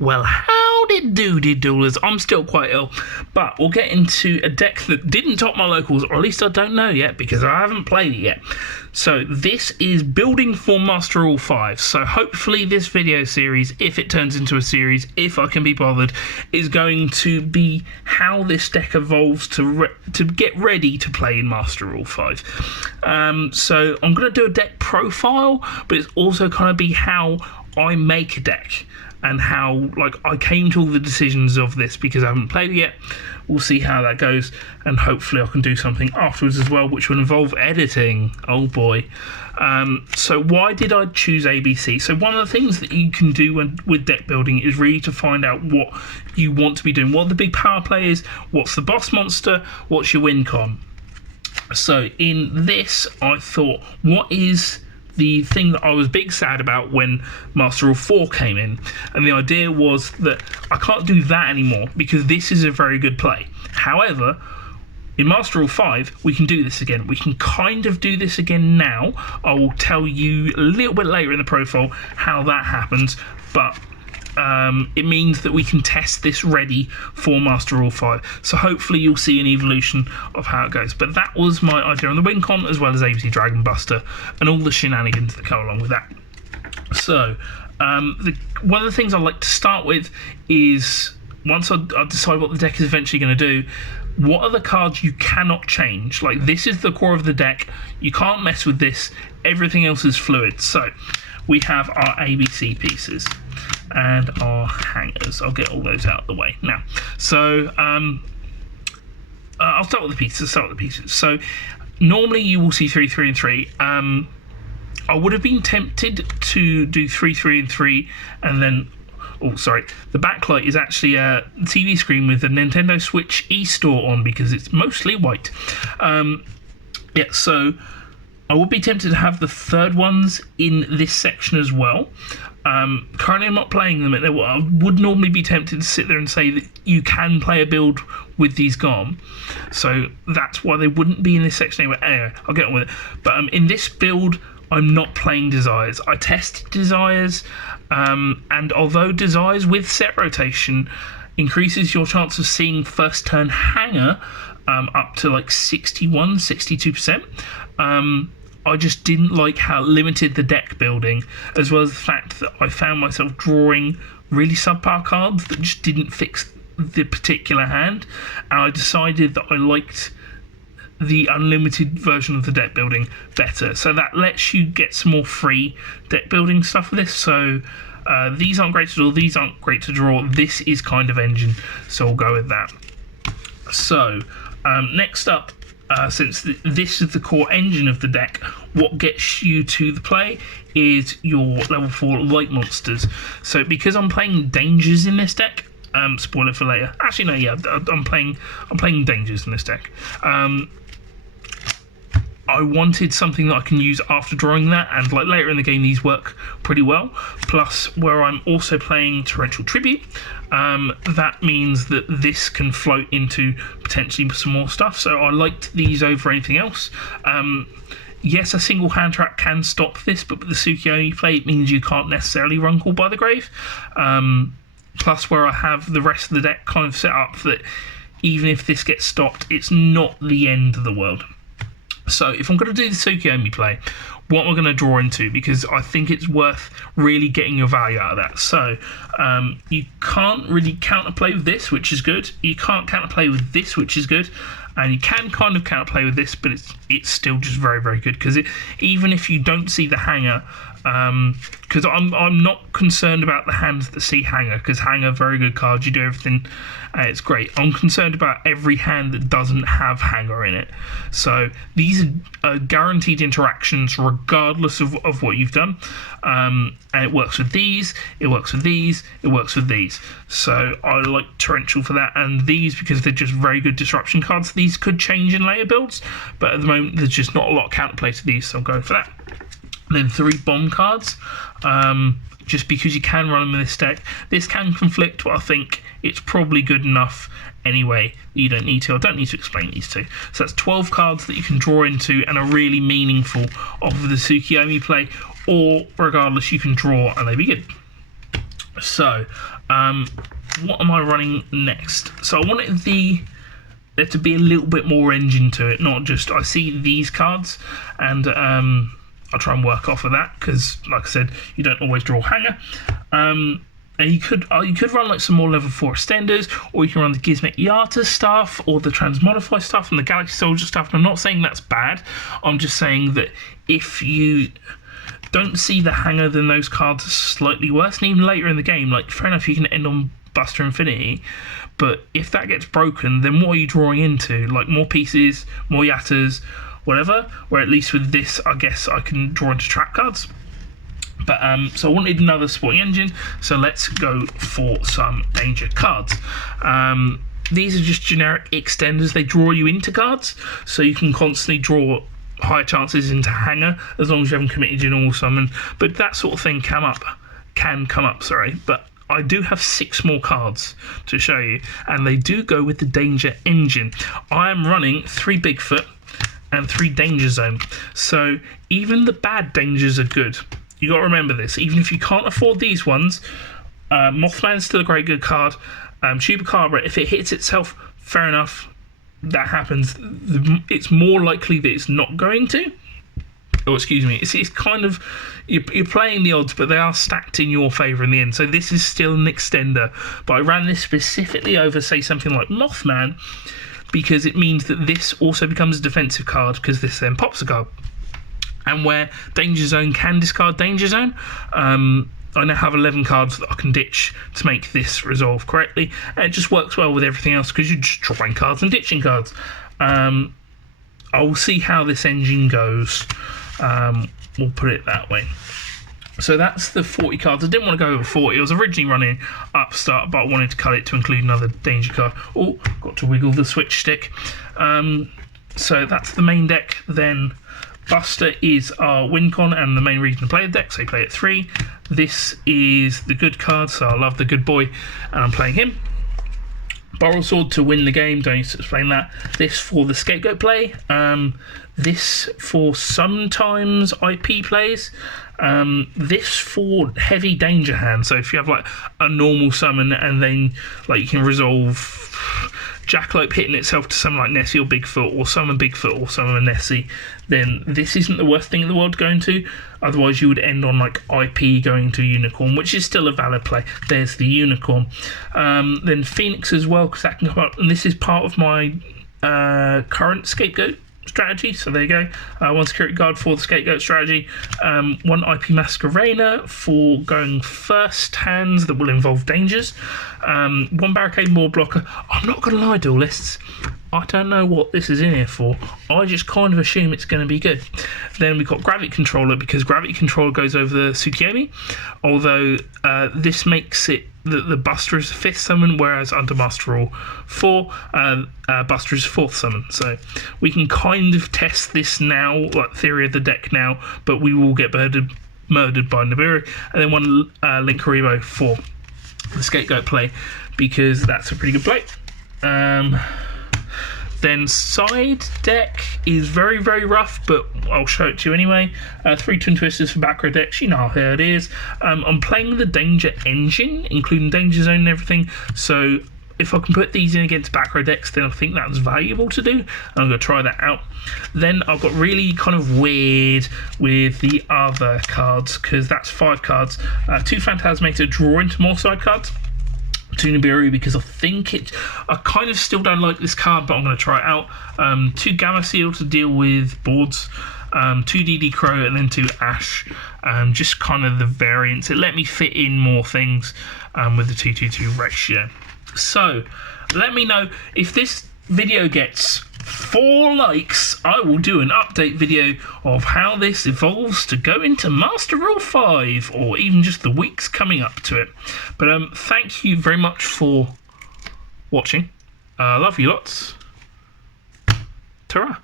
Well, howdy doody doodlers, I'm still quite ill, but we'll get into a deck that didn't top my locals, or at least I don't know yet, because I haven't played it yet. So this is building for Master Rule 5, so hopefully this video series, if it turns into a series, if I can be bothered, is going to be how this deck evolves to get ready to play in Master Rule 5. So I'm going to do a deck profile, but it's also kind of be how I make a deck. And how I came to all the decisions of this, because I haven't played it yet. We'll see how that goes, and hopefully I can do something afterwards as well, which will involve editing. Oh boy. So why did I choose ABC? So one of the things that you can do with deck building is really to find out what you want to be doing. What the big power play is, what's the boss monster, what's your win con. So in this, I thought, what is the thing that I was big sad about when Master Rule 4 came in, and the idea was that I can't do that anymore because this is a very good play. However, in Master Rule 5 we can do this again. We can kind of do this again now. I will tell you a little bit later in the profile how that happens, but it means that we can test this ready for Master Rule 5. So hopefully you'll see an evolution of how it goes. But that was my idea on the win con, as well as ABC Dragon Buster and all the shenanigans that come along with that. So one of the things I like to start with is, once I decide what the deck is eventually going to do, what are the cards you cannot change? Like, this is the core of the deck. You can't mess with this. Everything else is fluid. So we have our ABC pieces and our hangers. I'll get all those out of the way now. So I'll start with the pieces. So normally you will see 3, 3, and 3. I would have been tempted to do 3, 3, and 3, and then, oh sorry, the backlight is actually a TV screen with the Nintendo Switch eStore on, because it's mostly white. Yeah, so I would be tempted to have the third ones in this section as well. Currently I'm not playing them. I would normally be tempted to sit there and say that you can play a build with these gone, so that's why they wouldn't be in this section anyway. I'll get on with it. But in this build I'm not playing Desires. I tested Desires, and although Desires with set rotation increases your chance of seeing first turn hanger up to like 61, 62%, I just didn't like how it limited the deck building, as well as the fact that I found myself drawing really subpar cards that just didn't fix the particular hand, and I decided that I liked the unlimited version of the deck building better. So that lets you get some more free deck building stuff with this. So these aren't great to draw, these aren't great to draw. This is kind of engine, so we'll go with that. So next up, since this is the core engine of the deck, what gets you to the play is your level 4 light monsters. So because I'm playing dangers in this deck, spoiler for later. Actually, no, yeah, I'm playing dangers in this deck. I wanted something that I can use after drawing that, and like later in the game these work pretty well. Plus, where I'm also playing Torrential Tribute, that means that this can float into potentially some more stuff. So I liked these over anything else. Yes, a single hand trap can stop this, but with the Tsukiyomi play it means you can't necessarily run Call by the Grave. Plus, where I have the rest of the deck kind of set up that even if this gets stopped, it's not the end of the world. So if I'm going to do the Tsukiyomi play, what am I going to draw into? Because I think it's worth really getting your value out of that. So you can't really counterplay with this, which is good. You can't counterplay with this, which is good. And you can kind of counterplay with this, but it's still just very, very good. Because even if you don't see the hanger, because I'm not concerned about the hands that see hanger, because hanger, very good cards, you do everything, it's great. I'm concerned about every hand that doesn't have hanger in it. So these are guaranteed interactions regardless of what you've done, and it works with these, it works with these, it works with these. So I like Torrential for that, and these because they're just very good disruption cards. These could change in later builds, but at the moment there's just not a lot of counterplay to these, so I'm going for that. Then 3 bomb cards, just because you can run them in this deck. This can conflict, but I think it's probably good enough anyway. You don't need to. I don't need to explain these two. So that's 12 cards that you can draw into and are really meaningful of the Tsukiyomi play, or regardless, you can draw and they be good. So, what am I running next? So I wanted there to be a little bit more engine to it, not just I see these cards and I'll try and work off of that because, like I said, you don't always draw hanger. And you could run like some more level 4 extenders, or you can run the Gizmek Yata stuff, or the Transmodify stuff, and the Galaxy Soldier stuff. And I'm not saying that's bad. I'm just saying that if you don't see the hanger, then those cards are slightly worse. And even later in the game, like fair enough, you can end on Buster Infinity, but if that gets broken, then what are you drawing into? Like more pieces, more Yatas, whatever. Where at least with this, I guess I can draw into trap cards. But so I wanted another sporting engine, so let's go for some danger cards. These are just generic extenders. They draw you into cards, so you can constantly draw higher chances into hanger as long as you haven't committed your normal summon. But that sort of thing can come up. But I do have 6 more cards to show you, and they do go with the danger engine. I am running 3 Bigfoot and 3 Danger Zone, so even the bad dangers are good. You got to remember this. Even if you can't afford these ones, Mothman's still a great good card. Chupacabra, if it hits itself, fair enough, that happens. It's more likely that it's not going to. Oh, excuse me. It's kind of you're playing the odds, but they are stacked in your favour in the end. So this is still an extender, but I ran this specifically over, say, something like Mothman, because it means that this also becomes a defensive card because this then pops a card. And where Danger Zone can discard Danger Zone, I now have 11 cards that I can ditch to make this resolve correctly. And it just works well with everything else because you're just drawing cards and ditching cards. I'll see how this engine goes. We'll put it that way. So that's the 40 cards. I didn't want to go over 40. I was originally running Upstart, but I wanted to cut it to include another danger card. Oh, got to wiggle the switch stick. So that's the main deck. Then Buster is our win con and the main reason to play the deck, so you play at 3. This is the good card, so I love the good boy, and I'm playing him. Borrow Sword to win the game, don't need to explain that. This for the scapegoat play. This for sometimes IP plays. This for heavy danger hand, so if you have like a normal summon and then like you can resolve Jackalope hitting itself to summon like Nessie or Bigfoot, or summon Bigfoot or summon Nessie, then this isn't the worst thing in the world going to. Otherwise you would end on like IP going to Unicorn, which is still a valid play. There's the Unicorn. Then Phoenix as well, because that can come up, and this is part of my current scapegoat strategy, so there you go. 1 security guard for the scapegoat strategy, 1 IP Masquerena for going first hands that will involve dangers, 1 barricade more blocker. I'm not gonna lie, duelists, I don't know what this is in here for. I just kind of assume it's going to be good. Then we've got Gravity Controller, because Gravity Controller goes over the Tsukiyomi, although this makes it the Buster is the 5th summon, whereas under Master Rule 4, Buster is 4th summon. So we can kind of test this now, like theory of the deck now, but we will get murdered by Nibiru. And then 1 Link Karibo for the scapegoat play, because that's a pretty good play. Then side deck is very, very rough, but I'll show it to you anyway. 3 Twin Twisters for back row decks, you know how it is. I'm playing the Danger Engine, including Danger Zone and everything, so if I can put these in against back row decks, then I think that's valuable to do. I'm going to try that out. Then I've got really kind of weird with the other cards, because that's 5 cards. 2 Phantasmator draw into more side cards. 2 Nibiru, because I kind of still don't like this card, but I'm going to try it out. 2 Gamma Seal to deal with boards, 2 DD Crow, and then 2 Ash. Just kind of the variants. It let me fit in more things with the 2-2-2 ratio. So let me know if this video gets 4 likes. I will do an update video of how this evolves to go into Master Rule 5, or even just the weeks coming up to it. But thank you very much for watching. Love you lots. Ta-ra.